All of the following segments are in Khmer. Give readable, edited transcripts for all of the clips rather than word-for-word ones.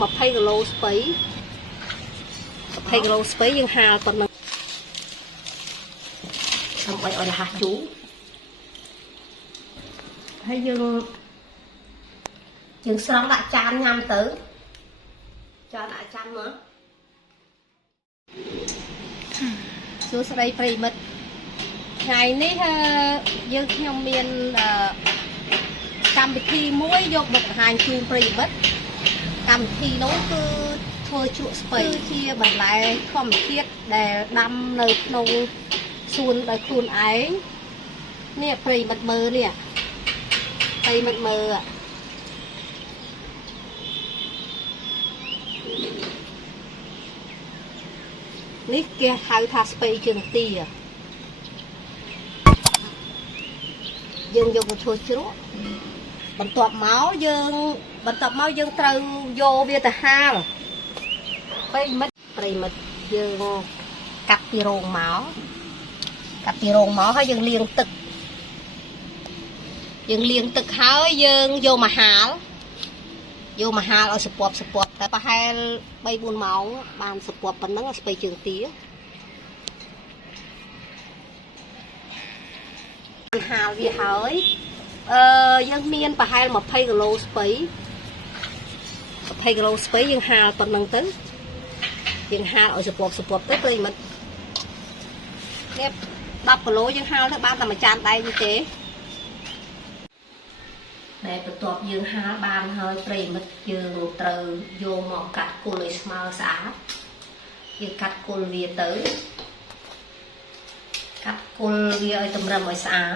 20 គីឡូស្ពៃ20 គីឡូស្ពៃយើងហាលប៉ុណ្ណឹងដើម្បីឲ្យរហ័សជូរហើយយើងស្រង់ដាក់ចានញ៉ាំទៅចានដាក់ចានមកសួស្តីប្រិមិត្តថ្ងៃនេះយើងខ្ញុំមានកម្មវិធីមួយយកមកបង្ហាញជូនប្រិមិត្តកម្មវិធីនោះគឺធ្វើជក់ស្ពៃជាបន្លែធម្មជាតិដែលដាំនៅក្នុងសួនដោយខ្លួនឯងនេះប្រិមិត្តមើលនេះប្រិមិត្តមើលនេះគេហៅថាស្ពៃជើងទាយើងយកទៅធ្វើជ្រក់បន្ទាប់មកយើងត្រូវយកវាទៅហាលប្រិមិត្តយើងកាត់ពីរោងមកហើយយើងលាងទឹកហើយយើងយកមកហាលឲ្យសពប់តែប្រហែល 3-4 ម៉ោងបានសពប់ប៉ុណ្ណឹងស្ពៃជើងទាហាលវាហើយយើងមានប្រហែល20 គីឡូស្ពៃយើងហាលប៉ុណ្ណឹងទៅយើងហាលឲ្យសពប់ទៅប្រិមិត្តនេះ10 គីឡូយើងហាលទៅបានតែមួយចានដៃនេះទេដែលបន្ទាប់យើងហាលបានហើយប្រិមិត្តយើងត្រូវយកមកកាត់គល់ឲ្យស្មើស្អាតយើងកាត់គល់វាទៅកាត់គល់វាឲ្យតម្រឹមឲ្យស្អាត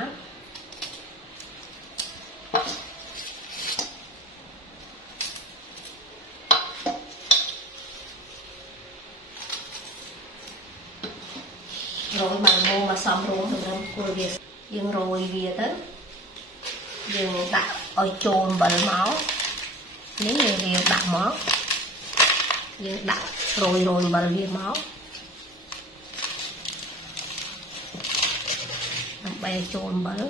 រោយបានមកសំរុំតម្រឹមគល់វាយើងរោយវាទៅយើងដាក់ឲ្យចូលអំបិលមកនេះវាដាក់មកយើងដាក់រោយអំបិលវាមកដើម្បីឲ្យចូលអំបិល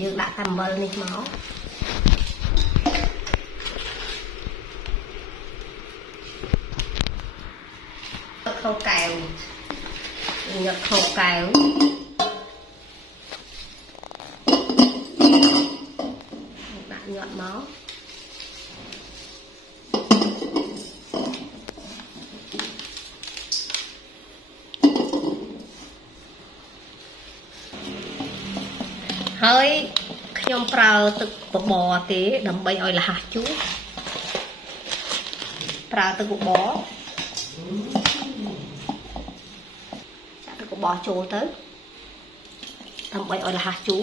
យើងដាក់អំបិលនេះមកខោកែវយកខោកែវដាក់ញាត់មកហើយខ្ញុំប្រើទឹកបបរទេដើម្បីឲ្យរហ័សជូរប្រើទឹកបបរបោះចូលទៅដើម្បីឲ្យរហ័សជូរ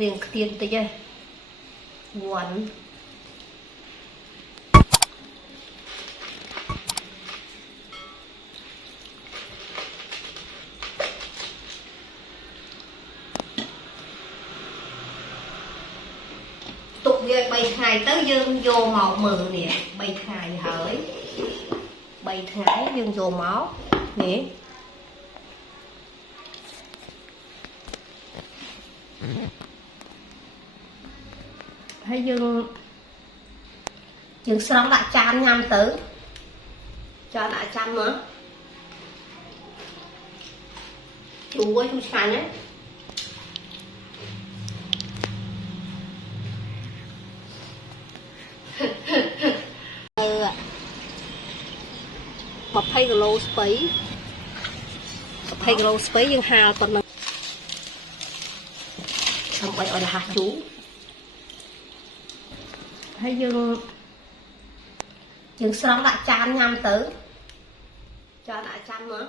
រៀងខ្ទាតតិចឯងវ៉ាន់ទុកវា3 ថ្ងៃទៅយើងយកមកមើលនេះ3 ថ្ងៃហើយ3 ថ្ងៃយើងយកមកនេះហើយយើងស្រង់ដាក់ចានញ៉ាំទៅចានដាក់ចានមកជូរឲ្យឆ្ងាញ់ណា20 គីឡូស្ពៃយើងហាលប៉ុណ្ណឹងដើម្បីឲ្យរហ័សជូរហើយយើងស្រង់ដាក់ចានញ៉ាំទៅចានដាក់ចានមក